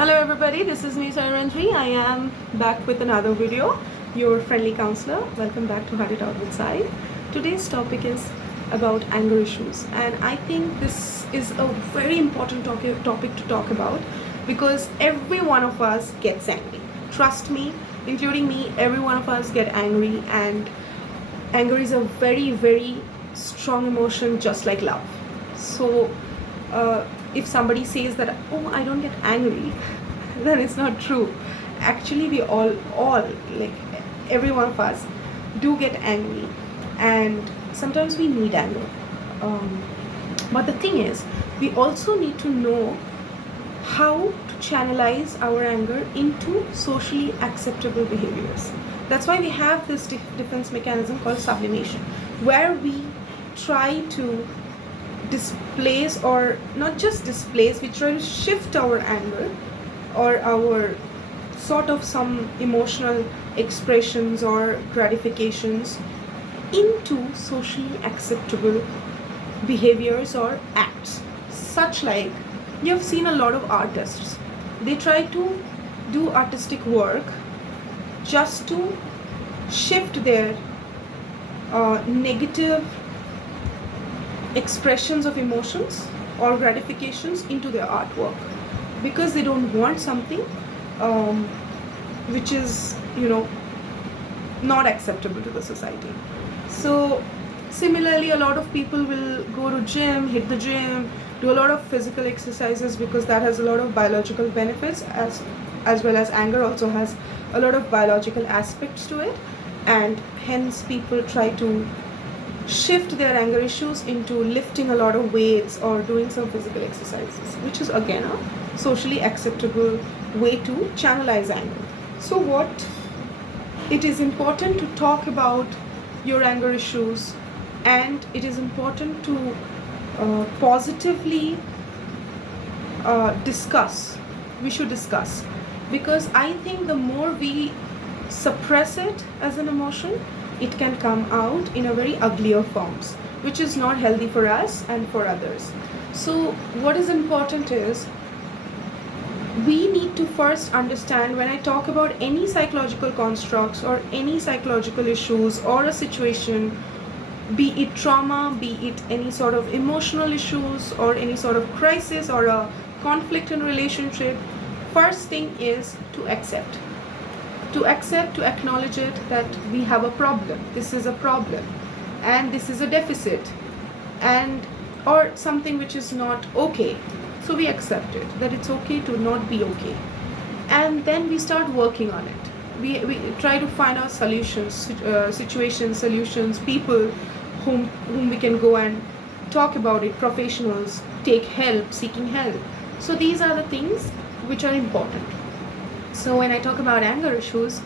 Hello everybody, this is me Sairendri. I am back with another video. Your friendly counselor. Welcome back to Heart It Out with Sai. Today's topic is about anger issues, and I think this is a very important topic to talk about because every one of us gets angry. Trust me, including me, every one of us get angry, and anger is a very strong emotion, just like love. So if somebody says that, oh, I don't get angry, then it's not true. Actually, we all like every one of us do get angry, and sometimes we need anger. But the thing is, we also need to know how to channelize our anger into socially acceptable behaviors. That's why we have this defense mechanism called sublimation, where we try to displace, or not just displace, we try to shift our anger or our sort of some emotional expressions or gratifications into socially acceptable behaviors or acts. Such like, you have seen a lot of artists, they try to do artistic work just to shift their negative expressions of emotions or gratifications into their artwork, because they don't want something which is not acceptable to the society. So similarly, a lot of people will go to gym, hit the gym, do a lot of physical exercises because that has a lot of biological benefits, as well as anger also has a lot of biological aspects to it, and hence people try to shift their anger issues into lifting a lot of weights or doing some physical exercises, which is again a socially acceptable way to channelize anger. So what it is important to talk about your anger issues, and it is important to positively discuss. We should discuss, because I think the more we suppress it as an emotion, it can come out in a very uglier forms, which is not healthy for us and for others. So what is important is, we need to first understand, when I talk about any psychological constructs or any psychological issues or a situation, be it trauma, be it any sort of emotional issues or any sort of crisis or a conflict in relationship, first thing is to accept, to acknowledge it, that we have a problem, this is a problem, and this is a deficit, and or something which is not okay. So we accept it, that it's okay to not be okay, and then we start working on it. We try to find out solutions, situations, solutions, people whom we can go and talk about it, professionals, take help, seeking help. So these are the things which are important. So when I talk about anger issues,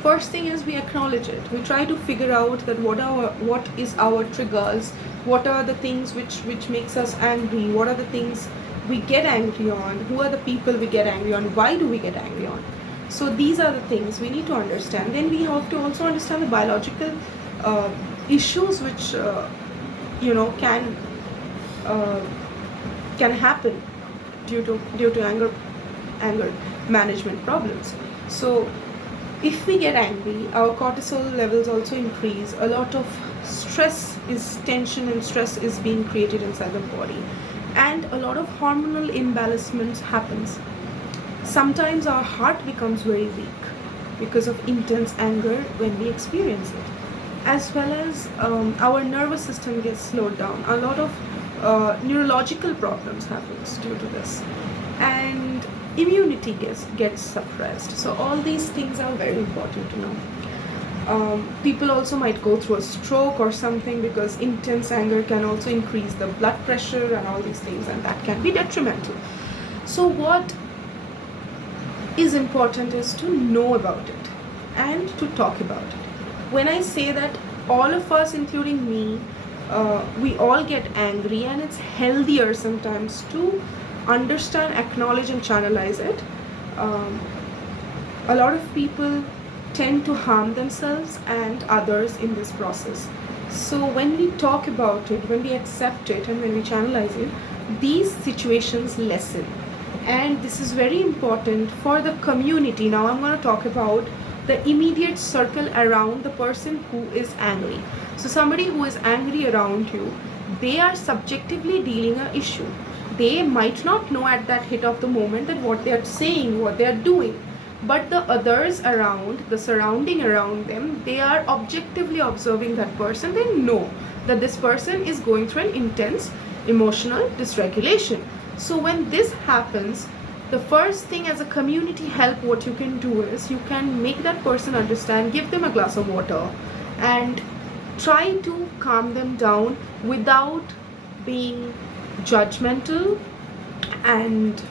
first thing is we acknowledge it. We try to figure out that what is our triggers, what are the things which makes us angry, what are the things we get angry on, who are the people we get angry on, why do we get angry on. So these are the things we need to understand. Then we have to also understand the biological issues which can happen due to anger management problems. So if we get angry, our cortisol levels also increase. A lot of tension and stress is being created inside the body, and a lot of hormonal imbalancements happens. Sometimes our heart becomes very weak because of intense anger when we experience it, as well as our nervous system gets slowed down. A lot of neurological problems happens due to this, and immunity gets suppressed. So all these things are very important to know. People also might go through a stroke or something, because intense anger can also increase the blood pressure and all these things, and that can be detrimental. So what is important is to know about it and to talk about it. When I say that, all of us, including me, we all get angry, and it's healthier sometimes to understand, acknowledge, and channelize it. A lot of people tend to harm themselves and others in this process. So when we talk about it, when we accept it, and when we channelize it, these situations lessen. And this is very important for the community. Now I'm going to talk about the immediate circle around the person who is angry. So somebody who is angry around you, they are subjectively dealing an issue. They might not know at that hit of the moment that what they are saying, what they are doing, but the others around, the surrounding around them, they are objectively observing that person. They know that this person is going through an intense emotional dysregulation. So when this happens, the first thing as a community help, what you can do is you can make that person understand, give them a glass of water, and try to calm them down without being judgmental. And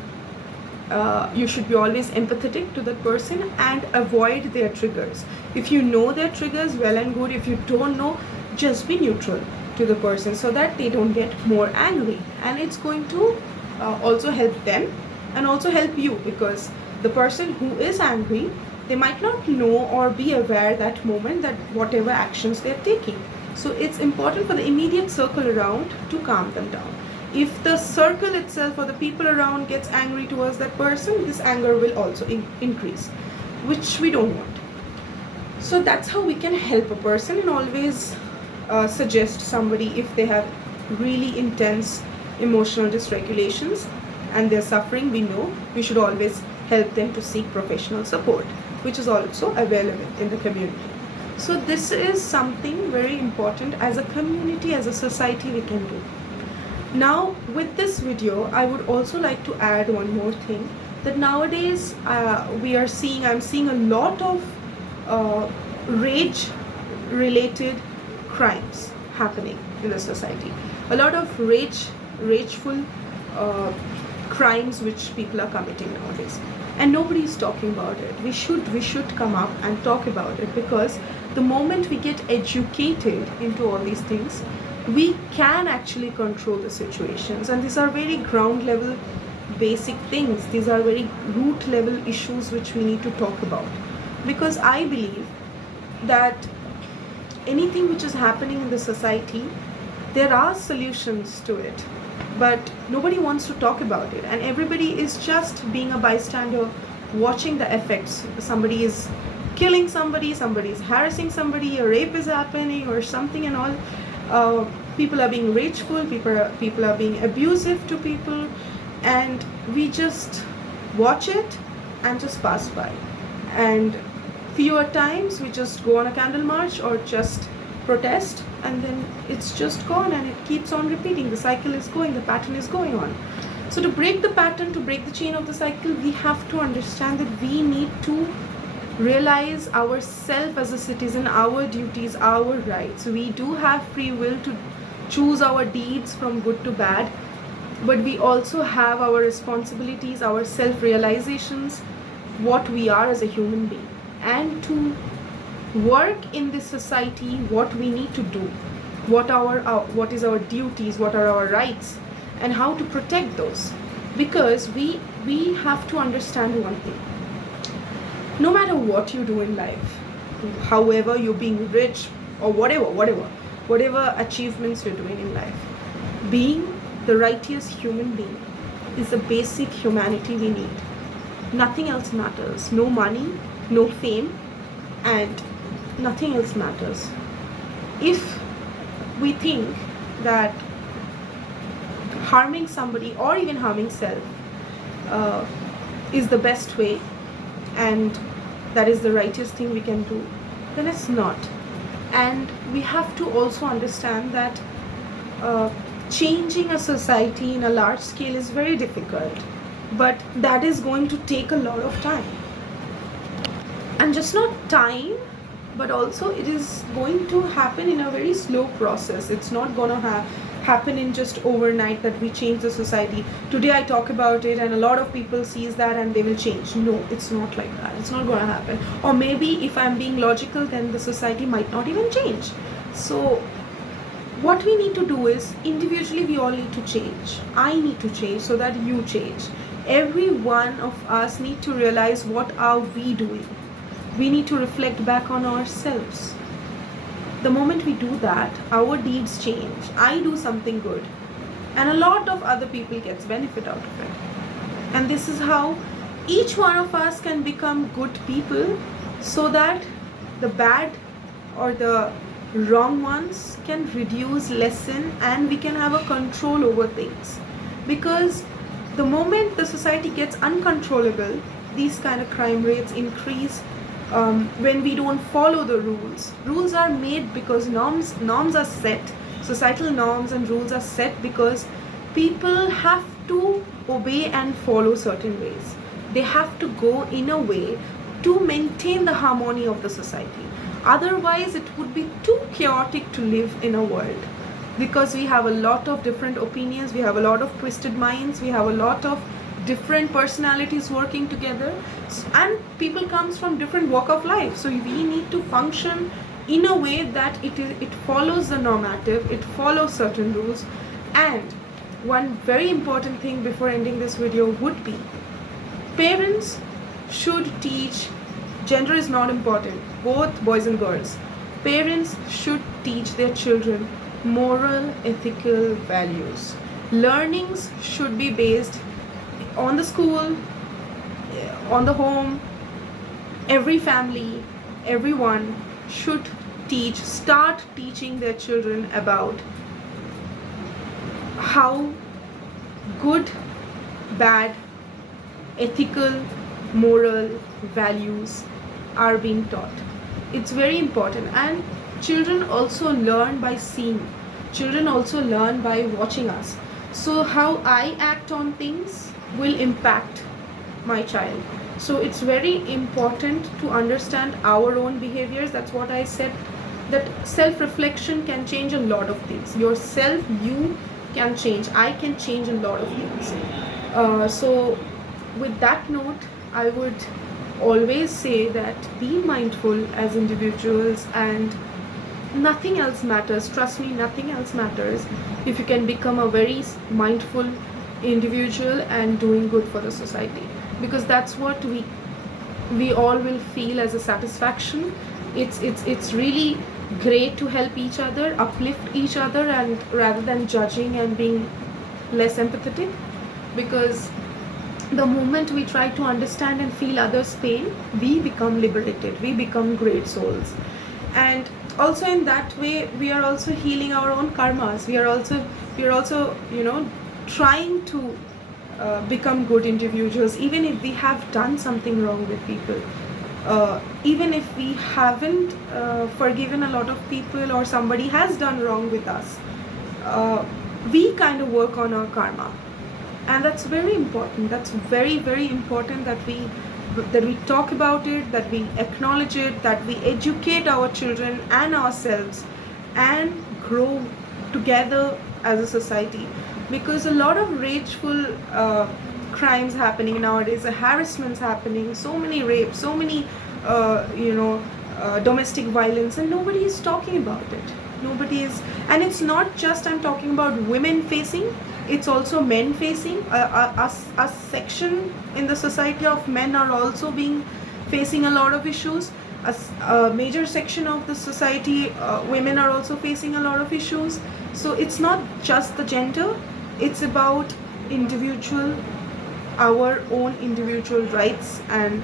you should be always empathetic to that person and avoid their triggers. If you know their triggers, well and good. If you don't know, just be neutral to the person so that they don't get more angry. And it's going to also help them and also help you, because the person who is angry, they might not know or be aware that moment that whatever actions they're taking. So it's important for the immediate circle around to calm them down. If the circle itself or the people around gets angry towards that person, this anger will also increase, which we don't want. So that's how we can help a person, and always suggest somebody if they have really intense emotional dysregulations and they're suffering, we know we should always help them to seek professional support, which is also available in the community. So this is something very important as a community, as a society we can do. Now with this video, I would also like to add one more thing, that nowadays I'm seeing a lot of rage related crimes happening in the society. A lot of rageful crimes which people are committing nowadays, and nobody is talking about it. We should come up and talk about it, because the moment we get educated into all these things, we can actually control the situations. And these are very ground level basic things. These are very root level issues which we need to talk about, because I believe that anything which is happening in the society, there are solutions to it, but nobody wants to talk about it, and everybody is just being a bystander, watching the effects. Somebody is killing somebody, somebody is harassing somebody, a rape is happening or something, and all. People are being rageful, people are being abusive to people, and we just watch it and just pass by. And fewer times we just go on a candle march or just protest, and then it's just gone, and it keeps on repeating. The cycle is going, the pattern is going on. So to break the pattern, to break the chain of the cycle, we have to understand that we need to realize ourselves as a citizen, our duties, our rights. We do have free will to choose our deeds from good to bad, but we also have our responsibilities, our self-realizations, what we are as a human being, and to work in this society, what we need to do, what is our duties, what are our rights, and how to protect those. Because we have to understand one thing: no matter what you do in life, however you're being rich or whatever achievements you're doing in life, being the righteous human being is the basic humanity we need. Nothing else matters. No money, no fame, and nothing else matters. If we think that harming somebody or even harming self is the best way, and that is the righteous thing we can do, then it's not. And we have to also understand that changing a society in a large scale is very difficult, but that is going to take a lot of time. And just not time, but also it is going to happen in a very slow process. It's not going to happen in just overnight that we change the society. Today I talk about it and a lot of people sees that and they will change. No, it's not like that. It's not going to happen. Or maybe if I'm being logical, then the society might not even change. So what we need to do is, individually we all need to change. I need to change so that you change. Every one of us need to realize, what are we doing? We need to reflect back on ourselves. The moment we do that, our deeds change. I do something good, and a lot of other people gets benefit out of it. And this is how each one of us can become good people, so that the bad or the wrong ones can reduce, lessen, and we can have a control over things. Because the moment the society gets uncontrollable, these kind of crime rates increase. When we don't follow the rules are made because norms are set. Societal norms and rules are set because people have to obey and follow certain ways. They have to go in a way to maintain the harmony of the society. Otherwise, it would be too chaotic to live in a world, because we have a lot of different opinions, we have a lot of twisted minds, we have a lot of different personalities working together, and people comes from different walk of life. So we need to function in a way that it follows the normative, it follows certain rules. And one very important thing before ending this video would be, parents should teach, gender is not important, both boys and girls, parents should teach their children moral, ethical values. Learnings should be based on the school, on the home. Every family, everyone should start teaching their children about how good, bad, ethical, moral values are being taught. It's very important. And children also learn by seeing. Children also learn by watching us. So how I act on things will impact my child. So it's very important to understand our own behaviors. That's what I said, that self-reflection can change a lot of things. Yourself, you can change. I can change a lot of things. So with that note, I would always say that be mindful as individuals, and nothing else matters. Trust me, nothing else matters if you can become a very mindful individual and doing good for the society, because that's what we all will feel as a satisfaction. It's really great to help each other, uplift each other, and rather than judging and being less empathetic. Because the moment we try to understand and feel others' pain, we become liberated, we become great souls. And also in that way, we are also healing our own karmas. We are also trying to become good individuals, even if we have done something wrong with people. Even if we haven't forgiven a lot of people, or somebody has done wrong with us, we kind of work on our karma. And that's very important. That's very, very important that we talk about it, that we acknowledge it, that we educate our children and ourselves, and grow together as a society. Because a lot of rageful crimes happening nowadays, harassments happening, so many rapes, so many domestic violence, and nobody is talking about it. Nobody is. And it's not just I'm talking about women facing, it's also men facing. A section in the society of men are also facing a lot of issues. A major section of the society, women are also facing a lot of issues. So it's not just the gender, it's about our own individual rights and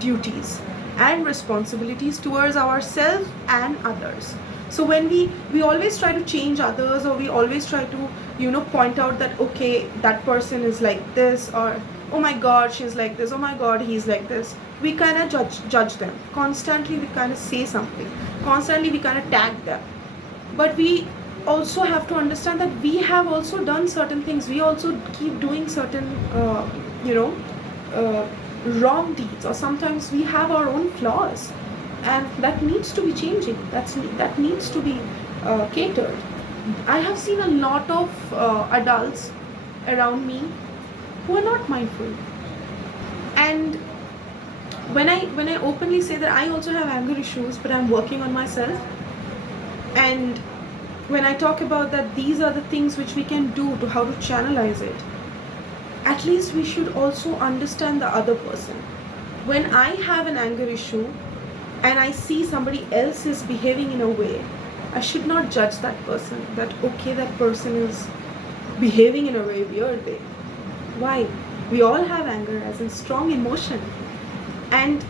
duties and responsibilities towards ourselves and others. So when we always try to change others, or we always try to point out that, okay, that person is like this, or oh my god, she's like this, oh my god, he's like this, we kind of judge them constantly. We kind of say something constantly, we kind of tag them. But we also have to understand that we have also done certain things. We also keep doing certain wrong deeds, or sometimes we have our own flaws, and that needs to be changing. That needs to be catered. I have seen a lot of adults around me who are not mindful. And when I openly say that I also have anger issues, but I'm working on myself, and when I talk about that these are the things which we can do to how to channelize it, at least we should also understand the other person. When I have an anger issue and I see somebody else is behaving in a way, I should not judge that person, that okay, that person is behaving in a very weird way. Why? We all have anger as a strong emotion. And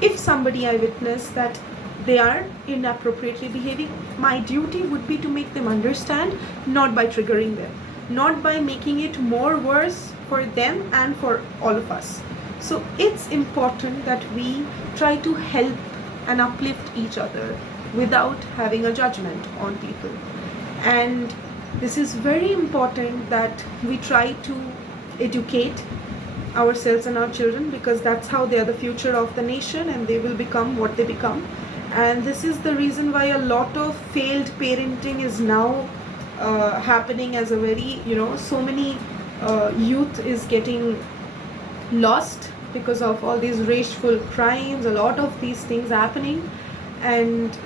if somebody I witness that they are inappropriately behaving, my duty would be to make them understand, not by triggering them, not by making it more worse for them and for all of us. So it's important that we try to help and uplift each other without having a judgment on people. And this is very important that we try to educate ourselves and our children, because that's how they are the future of the nation and they will become what they become. And this is the reason why a lot of failed parenting is now happening as a very, so many youth is getting lost because of all these rageful crimes, a lot of these things happening, and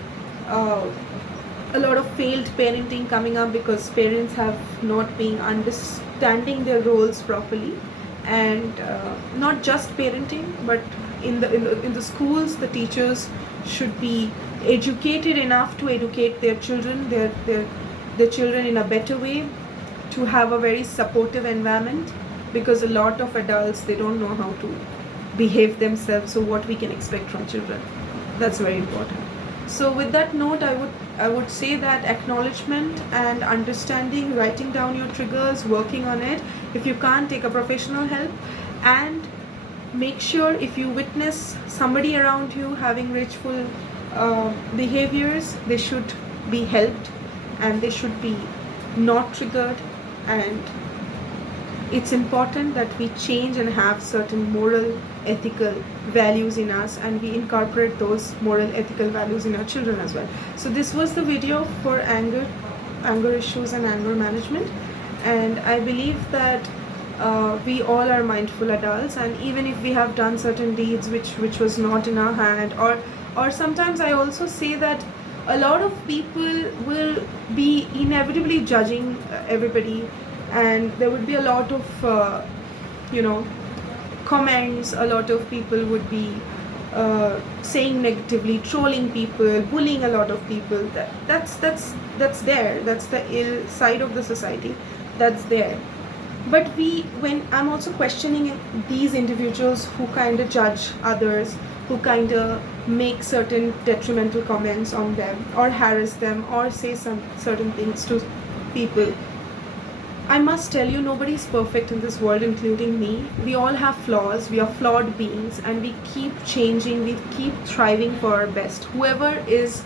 a lot of failed parenting coming up because parents have not been understanding their roles properly. And not just parenting, but in the schools, the teachers should be educated enough to educate their children, their children in a better way, to have a very supportive environment, because a lot of adults, they don't know how to behave themselves. So what we can expect from children, that's very important. So with that note, I would say that acknowledgement and understanding, writing down your triggers, working on it. If you can't, take a professional help, and make sure if you witness somebody around you having rageful behaviors, they should be helped and they should be not triggered. And it's important that we change and have certain moral, ethical values in us, and we incorporate those moral, ethical values in our children as well. So this was the video for anger issues and anger management. And I believe that we all are mindful adults, and even if we have done certain deeds which was not in our hand, or sometimes I also say that a lot of people will be inevitably judging everybody, and there would be a lot of comments. A lot of people would be saying negatively, trolling people, bullying a lot of people. That's there. That's the ill side of the society. That's there. But when I'm also questioning these individuals who kind of judge others, who kind of make certain detrimental comments on them, or harass them, or say some certain things to people, I must tell you, nobody is perfect in this world, including me. We all have flaws. We are flawed beings, and we keep changing. We keep thriving for our best. Whoever is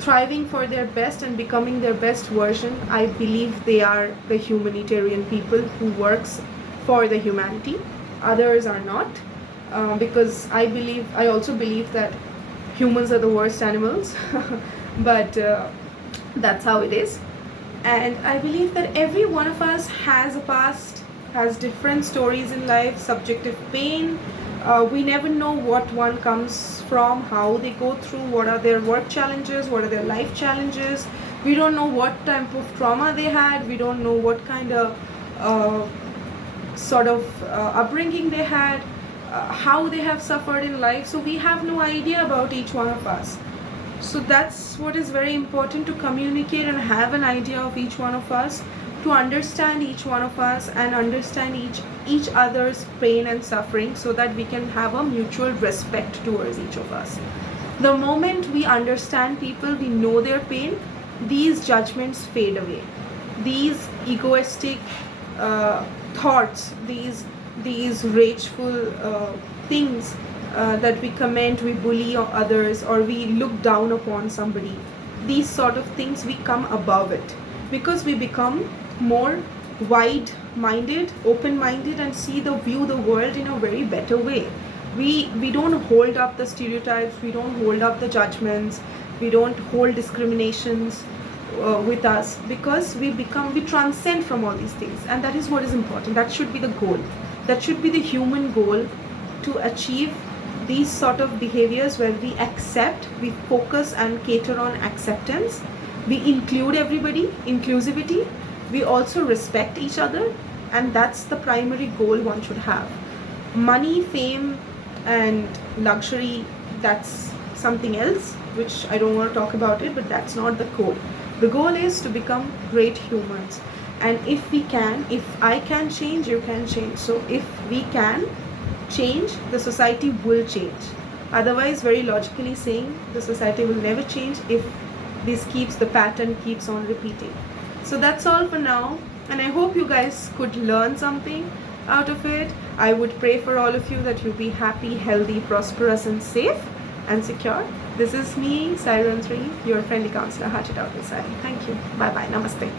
thriving for their best and becoming their best version, I believe they are the humanitarian people who works for the humanity. Others are not, because I also believe that humans are the worst animals. But that's how it is. And I believe that every one of us has a past, has different stories in life, subjective pain. We never know what one comes from, how they go through, what are their work challenges, what are their life challenges. We don't know what type of trauma they had. We don't know what kind of upbringing they had, how they have suffered in life. So we have no idea about each one of us. So that's what is very important, to communicate and have an idea of each one of us, to understand each one of us and understand each other's pain and suffering, so that we can have a mutual respect towards each of us. The moment we understand people, we know their pain, these judgments fade away. These egoistic thoughts, these rageful things that we comment, we bully others, or we look down upon somebody, these sort of things, we come above it, because we become more wide-minded, open-minded, and view the world in a very better way. We don't hold up the stereotypes, we don't hold up the judgments, we don't hold discriminations with us, because we transcend from all these things. And that is what is important. That should be the goal. That should be the human goal, to achieve these sort of behaviors where we accept, we focus and cater on acceptance, we include everybody, inclusivity, we also respect each other, and that's the primary goal one should have. Money, fame, and luxury, that's something else, which I don't want to talk about it, but that's not the goal. The goal is to become great humans. And if I can change, you can change. So if we can change, the society will change. Otherwise, very logically saying, the society will never change if the pattern keeps on repeating. So that's all for now, and I hope you guys could learn something out of it. I would pray for all of you that you be happy, healthy, prosperous, and safe and secure. This is me, Siren 3, your friendly counselor, Hatchet Out with Siren. Thank you. Bye bye. Namaste.